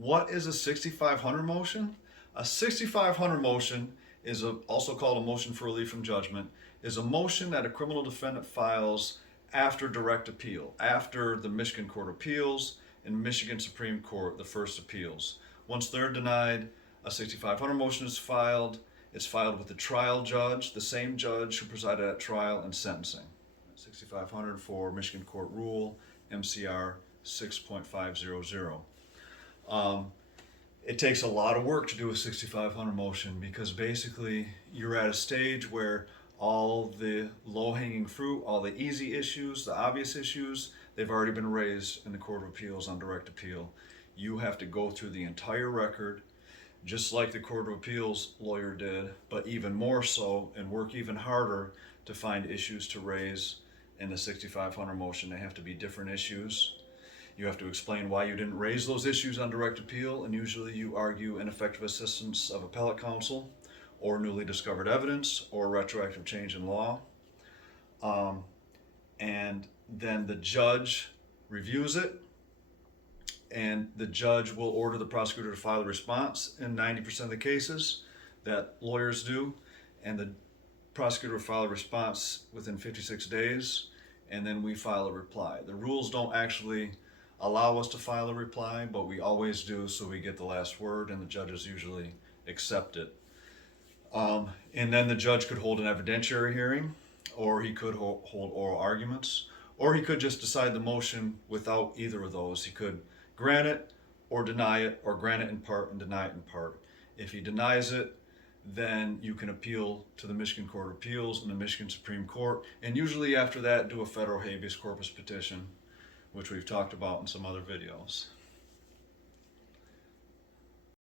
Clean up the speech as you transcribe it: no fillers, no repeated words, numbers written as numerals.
What is a 6500 motion? A 6500 motion is also called a motion for relief from judgment, is a motion that a criminal defendant files after direct appeal, after the Michigan Court of Appeals and Michigan Supreme Court, the first appeals. Once they're denied, a 6500 motion is filed. It's filed with the trial judge, the same judge who presided at trial and sentencing. 6500 for Michigan Court Rule MCR 6.500. It takes a lot of work to do a 6500 motion because basically you're at a stage where all the low-hanging fruit, all the easy issues, the obvious issues, they've already been raised in the Court of Appeals on direct appeal. You have to go through the entire record, just like the Court of Appeals lawyer did, but even more so, and work even harder to find issues to raise in the 6500 motion. They have to be different issues. You have to explain why you didn't raise those issues on direct appeal, and usually you argue ineffective assistance of appellate counsel, or newly discovered evidence, or retroactive change in law. And then the judge reviews it, and the judge will order the prosecutor to file a response in 90% of the cases that lawyers do, and the prosecutor will file a response within 56 days, and then we file a reply. The rules don't actually allow us to file a reply, but we always do, so we get the last word, and the judges usually accept it. And then the judge could hold an evidentiary hearing, or he could hold oral arguments, or he could just decide the motion without either of those. He could grant it or deny it, or grant it in part and deny it in part. If he denies it, then you can appeal to the Michigan Court of Appeals and the Michigan Supreme Court, and usually after that do a federal habeas corpus petition, which we've talked about in some other videos.